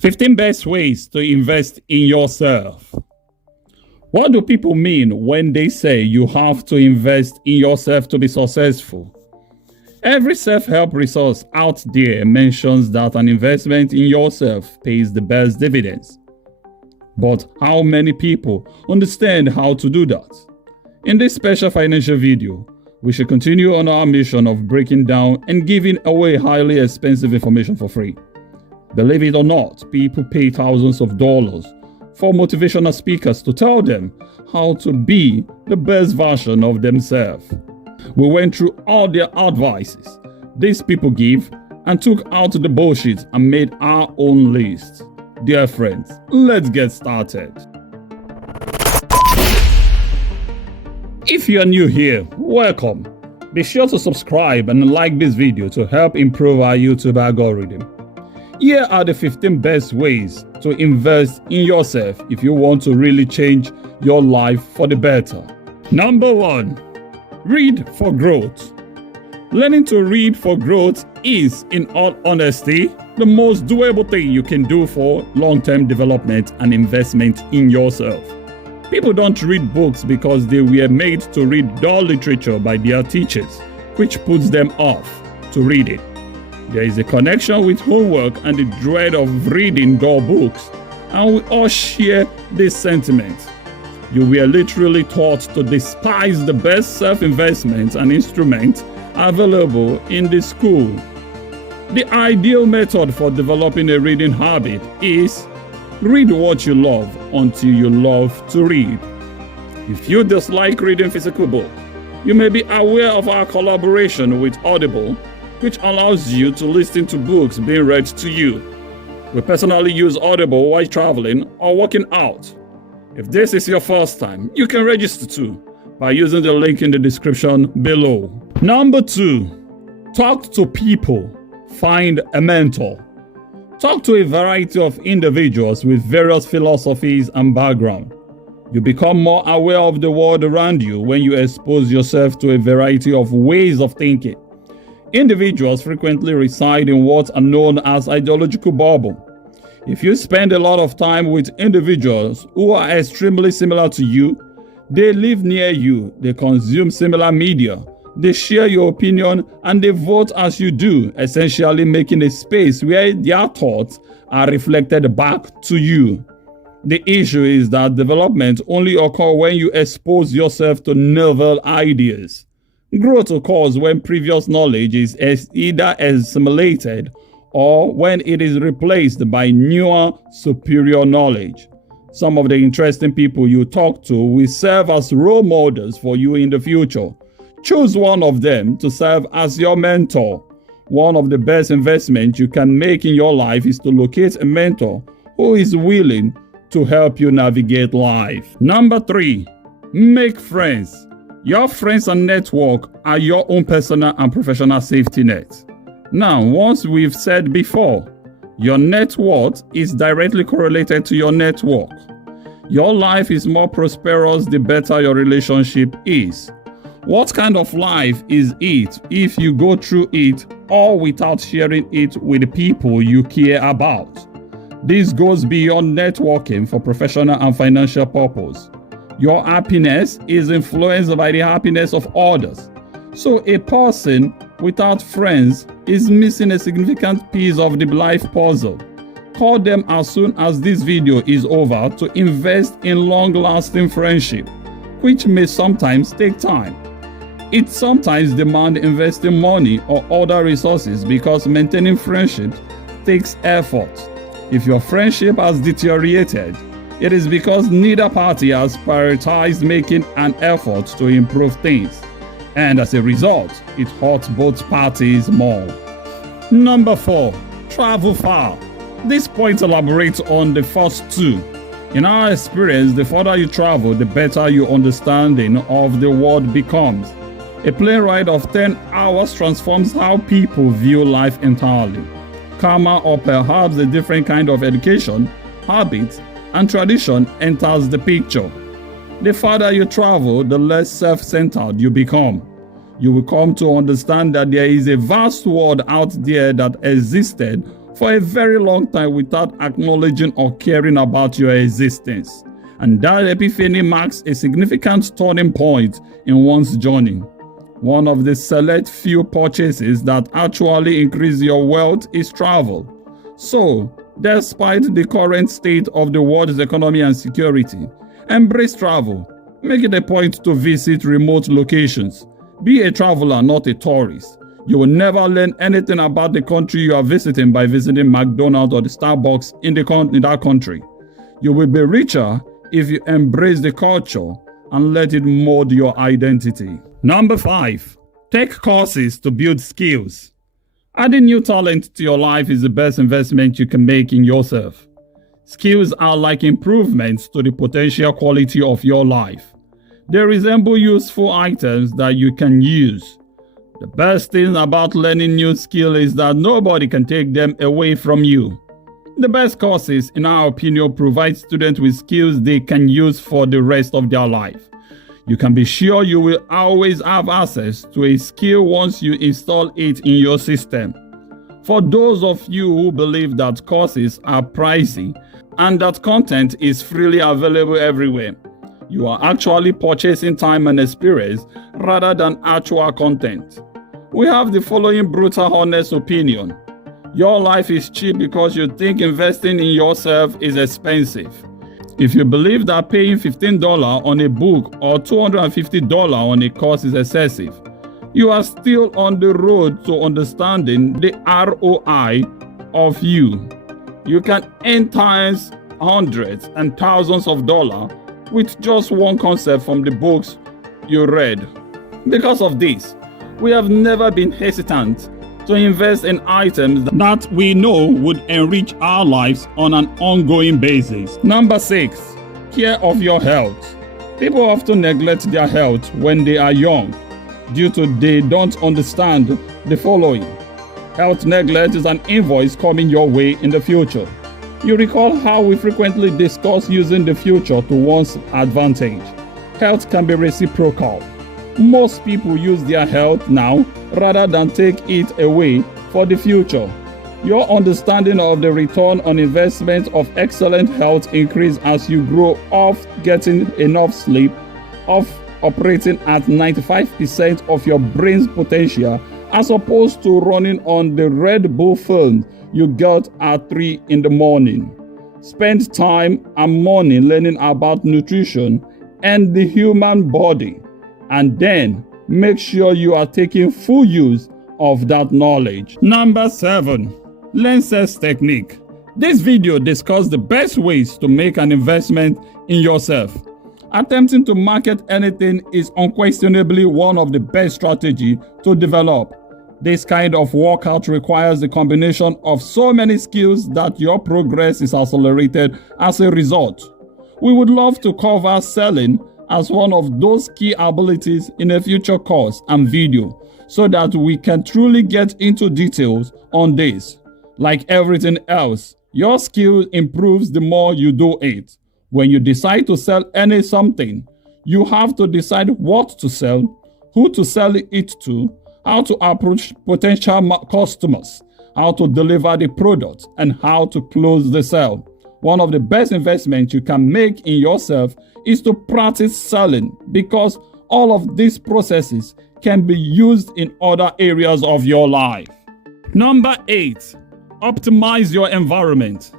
15 best ways to invest in yourself. What do people mean when they say you have to invest in yourself to be successful? Every self-help resource out there mentions that an investment in yourself pays the best dividends. But how many people understand how to do that? In this special financial video, we should continue on our mission of breaking down and giving away highly expensive information for free. Believe it or not, people pay thousands of dollars for motivational speakers to tell them how to be the best version of themselves. We went through all their advices these people give and took out the bullshit and made our own list. Dear friends, let's get started. If you are new here, welcome. Be sure to subscribe and like this video to help improve our YouTube algorithm. Here are the 15 best ways to invest in yourself if you want to really change your life for the better. Number 1. Read for growth. Learning to read for growth is, in all honesty, the most doable thing you can do for long-term development and investment in yourself. People don't read books because they were made to read dull literature by their teachers, which puts them off to read it. There is a connection with homework and the dread of reading dull books, and we all share this sentiment. You were literally taught to despise the best self-investments and instruments available in the school. The ideal method for developing a reading habit is read what you love until you love to read. If you dislike reading physical books, you may be aware of our collaboration with Audible, which allows you to listen to books being read to you. We personally use Audible while traveling or working out. If this is your first time, you can register too by using the link in the description below. Number 2, talk to people. Find a mentor. Talk to a variety of individuals with various philosophies and background. You become more aware of the world around you when you expose yourself to a variety of ways of thinking. Individuals frequently reside in what are known as ideological bubbles. If you spend a lot of time with individuals who are extremely similar to you, they live near you, they consume similar media, they share your opinion, and they vote as you do, essentially making a space where their thoughts are reflected back to you. The issue is that development only occurs when you expose yourself to novel ideas. Growth occurs when previous knowledge is either assimilated or when it is replaced by newer, superior knowledge. Some of the interesting people you talk to will serve as role models for you in the future. Choose one of them to serve as your mentor. One of the best investments you can make in your life is to locate a mentor who is willing to help you navigate life. Number 3, make friends. Your friends and network are your own personal and professional safety net. Now, once we've said before, your net worth is directly correlated to your network. Your life is more prosperous the better your relationship is. What kind of life is it if you go through it all without sharing it with the people you care about? This goes beyond networking for professional and financial purpose. Your happiness is influenced by the happiness of others. So a person without friends is missing a significant piece of the life puzzle. Call them as soon as this video is over to invest in long-lasting friendship, which may sometimes take time. It sometimes demands investing money or other resources because maintaining friendship takes effort. If your friendship has deteriorated, it is because neither party has prioritized making an effort to improve things, and as a result, it hurts both parties more. Number 4, travel far. This point elaborates on the first 2. In our experience, the further you travel, the better your understanding of the world becomes. A plane ride of 10 hours transforms how people view life entirely. Karma, or perhaps a different kind of education, habits, and tradition enters the picture. The farther you travel, the less self-centered you become. You will come to understand that there is a vast world out there that existed for a very long time without acknowledging or caring about your existence. And that epiphany marks a significant turning point in one's journey. One of the select few purchases that actually increase your wealth is travel. So, despite the current state of the world's economy and security, embrace travel. Make it a point to visit remote locations. Be a traveler, not a tourist. You will never learn anything about the country you are visiting by visiting McDonald's or the Starbucks in that country. You will be richer if you embrace the culture and let it mold your identity. Number 5. Take courses to build skills. Adding new talent to your life is the best investment you can make in yourself. Skills are like improvements to the potential quality of your life. They resemble useful items that you can use. The best thing about learning new skills is that nobody can take them away from you. The best courses, in our opinion, provide students with skills they can use for the rest of their life. You can be sure you will always have access to a skill once you install it in your system. For those of you who believe that courses are pricey and that content is freely available everywhere, you are actually purchasing time and experience rather than actual content. We have the following brutal, honest opinion. Your life is cheap because you think investing in yourself is expensive. If you believe that paying $15 on a book or $250 on a course is excessive, you are still on the road to understanding the ROI of you. You can earn times, hundreds, and thousands of dollars with just one concept from the books you read. Because of this, we have never been hesitant to invest in items that we know would enrich our lives on an ongoing basis. Number 6. Care of your health. People often neglect their health when they are young due to they don't understand the following. Health neglect is an invoice coming your way in the future. You recall how we frequently discuss using the future to one's advantage. Health can be reciprocal. Most people use their health now rather than take it away for the future. Your understanding of the return on investment of excellent health increases as you grow off getting enough sleep, of operating at 95% of your brain's potential, as opposed to running on the Red Bull film you got at 3 in the morning. Spend time and money learning about nutrition and the human body, and then make sure you are taking full use of that knowledge. Number 7. Learn sales technique. This video discusses the best ways to make an investment in yourself. Attempting to market anything is unquestionably one of the best strategies to develop. This kind of workout requires the combination of so many skills that your progress is accelerated as a result. We would love to cover selling as one of those key abilities in a future course and video so that we can truly get into details on this. Like everything else, your skill improves the more you do it. When you decide to sell something, you have to decide what to sell, who to sell it to, how to approach potential customers, how to deliver the product, and how to close the sale. One of the best investments you can make in yourself is to practice selling, because all of these processes can be used in other areas of your life. Number 8. Optimize your environment.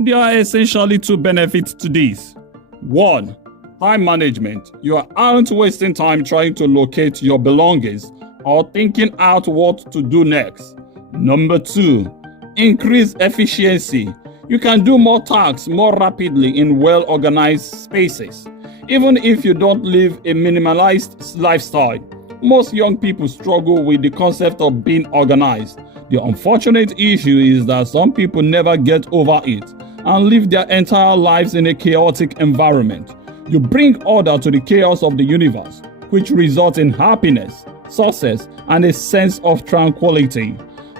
There are essentially 2 benefits to this. 1. Time management. You aren't wasting time trying to locate your belongings or thinking out what to do next. Number 2. Increase efficiency. You can do more tasks more rapidly in well-organized spaces. Even if you don't live a minimalized lifestyle, most young people struggle with the concept of being organized. The unfortunate issue is that some people never get over it and live their entire lives in a chaotic environment. You bring order to the chaos of the universe, which results in happiness, success, and a sense of tranquility.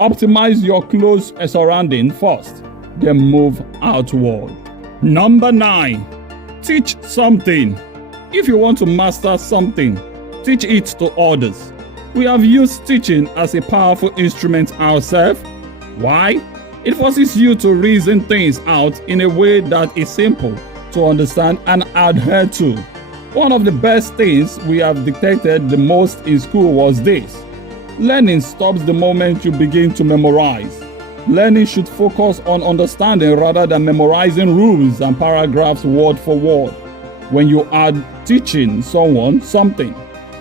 Optimize your close surrounding first, then move outward. Number 9. Teach something. If you want to master something, teach it to others. We have used teaching as a powerful instrument ourselves. Why? It forces you to reason things out in a way that is simple to understand and adhere to. One of the best things we have dictated the most in school was this: learning stops the moment you begin to memorize. Learning should focus on understanding rather than memorizing rules and paragraphs word for word. When you are teaching someone something,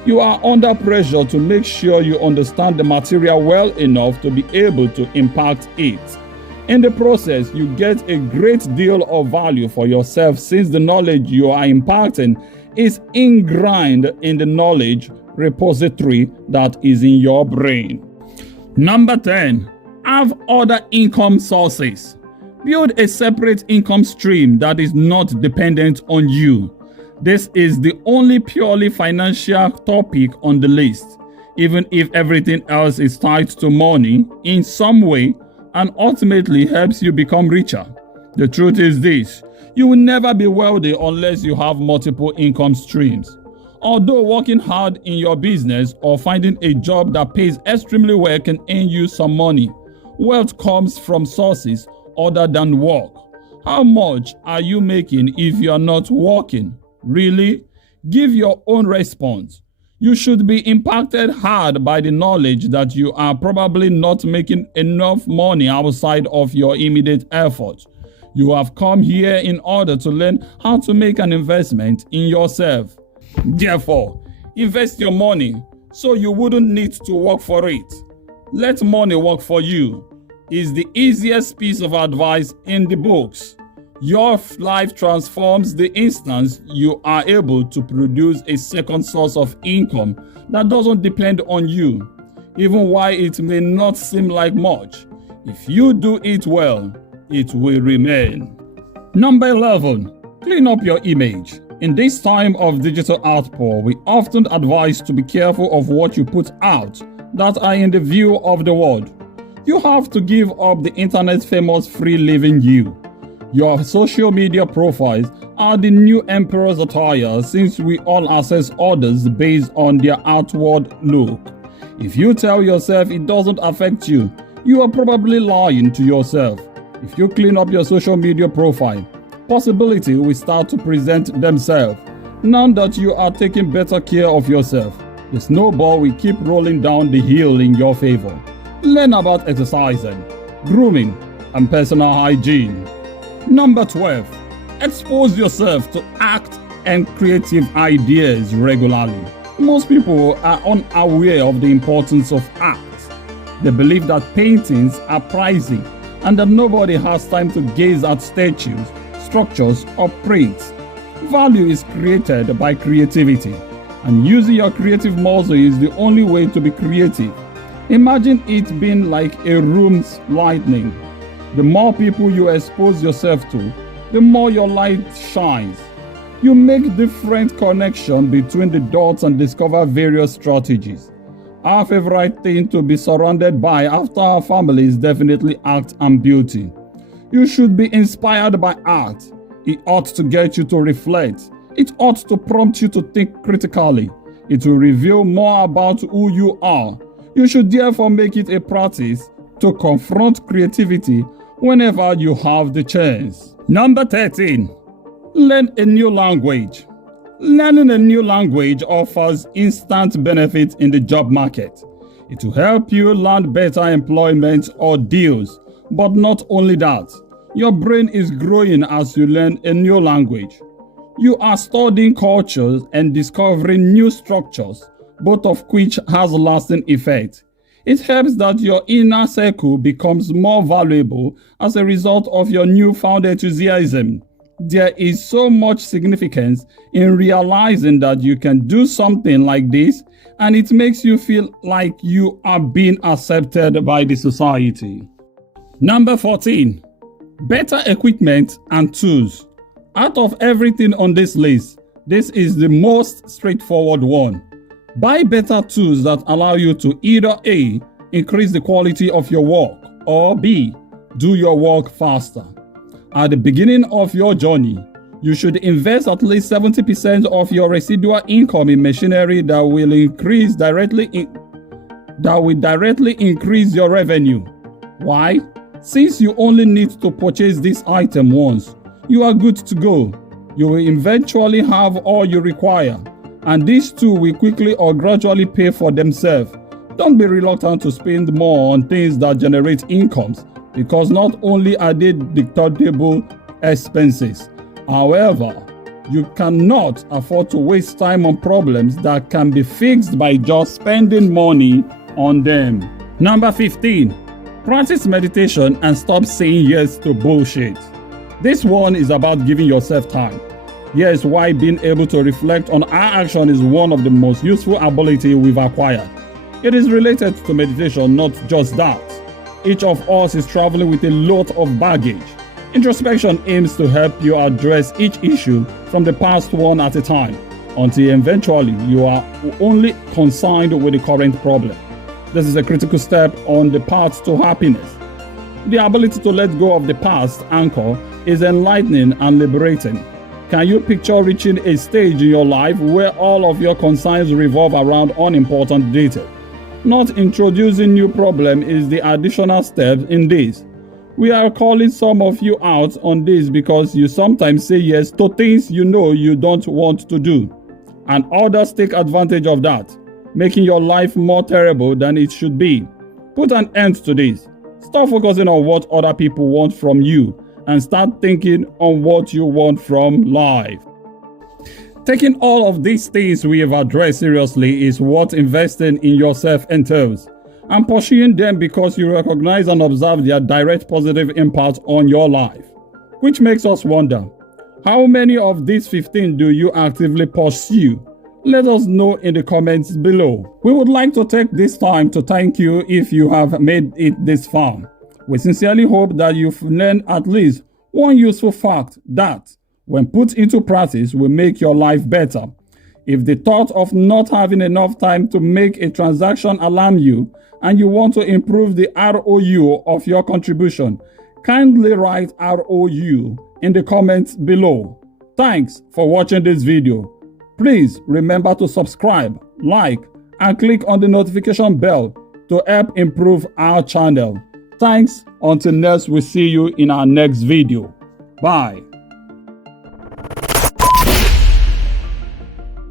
you are under pressure to make sure you understand the material well enough to be able to impact it. In the process, you get a great deal of value for yourself since the knowledge you are imparting is ingrained in the knowledge repository that is in your brain. Number 10. Have other income sources. Build a separate income stream that is not dependent on you. This is the only purely financial topic on the list, even if everything else is tied to money in some way and ultimately helps you become richer. The truth is this: you will never be wealthy unless you have multiple income streams. Although working hard in your business or finding a job that pays extremely well can earn you some money, wealth comes from sources other than work. How much are you making if you are not working? Really? Give your own response. You should be impacted hard by the knowledge that you are probably not making enough money outside of your immediate effort. You have come here in order to learn how to make an investment in yourself. Therefore, invest your money so you wouldn't need to work for it. Let money work for you is the easiest piece of advice in the books. Your life transforms the instant you are able to produce a second source of income that doesn't depend on you, even while it may not seem like much. If you do it well, it will remain. Number 11. Clean up your image. In this time of digital outpour, we often advise to be careful of what you put out that are in the view of the world. You have to give up the internet famous free living you. Your social media profiles are the new emperor's attire since we all assess others based on their outward look. If you tell yourself it doesn't affect you, you are probably lying to yourself. If you clean up your social media profile, possibility will start to present themselves. Now that you are taking better care of yourself, the snowball will keep rolling down the hill in your favor. Learn about exercising, grooming, and personal hygiene. Number 12. Expose yourself to act and creative ideas regularly. Most people are unaware of the importance of art. They believe that paintings are pricey and that nobody has time to gaze at statues, structures, or prints. Value is created by creativity, and using your creative muscle is the only way to be creative. Imagine it being like a room's lighting. The more people you expose yourself to, the more your light shines. You make different connections between the dots and discover various strategies. Our favorite thing to be surrounded by after our family is definitely art and beauty. You should be inspired by art. It ought to get you to reflect. It ought to prompt you to think critically. It will reveal more about who you are. You should therefore make it a practice to confront creativity whenever you have the chance. Number 13. Learn a new language. Learning a new language offers instant benefits in the job market. It will help you land better employment or deals. But not only that, your brain is growing as you learn a new language. You are studying cultures and discovering new structures, both of which has a lasting effect. It helps that your inner circle becomes more valuable as a result of your newfound enthusiasm. There is so much significance in realizing that you can do something like this, and it makes you feel like you are being accepted by the society. Number 14. Better equipment and tools. Out of everything on this list, this is the most straightforward one. Buy better tools that allow you to either A. increase the quality of your work, or B. do your work faster. At the beginning of your journey, you should invest at least 70% of your residual income in machinery that will directly increase your revenue. Why? Since you only need to purchase this item once, you are good to go. You will eventually have all you require, and these two will quickly or gradually pay for themselves. Don't be reluctant to spend more on things that generate incomes, because not only are they deductible expenses, however, you cannot afford to waste time on problems that can be fixed by just spending money on them. Number 15. Practice meditation and stop saying yes to bullshit. This one is about giving yourself time. Here's why being able to reflect on our action is one of the most useful abilities we've acquired. It is related to meditation, not just that. Each of us is traveling with a lot of baggage. Introspection aims to help you address each issue from the past one at a time, until eventually you are only concerned with the current problem. This is a critical step on the path to happiness. The ability to let go of the past anchor is enlightening and liberating. Can you picture reaching a stage in your life where all of your concerns revolve around unimportant details? Not introducing new problem is the additional step in this. We are calling some of you out on this because you sometimes say yes to things you know you don't want to do, and others take advantage of that, making your life more terrible than it should be. Put an end to this. Stop focusing on what other people want from you and start thinking on what you want from life. Taking all of these things we have addressed seriously is what investing in yourself entails, and pursuing them because you recognize and observe their direct positive impact on your life. Which makes us wonder, how many of these 15 do you actively pursue? Let us know in the comments below. We would like to take this time to thank you if you have made it this far. We sincerely hope that you've learned at least one useful fact that, when put into practice, will make your life better. If the thought of not having enough time to make a transaction alarm you, and you want to improve the ROU of your contribution, kindly write ROU in the comments below. Thanks for watching this video. Please remember to subscribe, like, and click on the notification bell to help improve our channel. Thanks. Until next, we'll see you in our next video. Bye.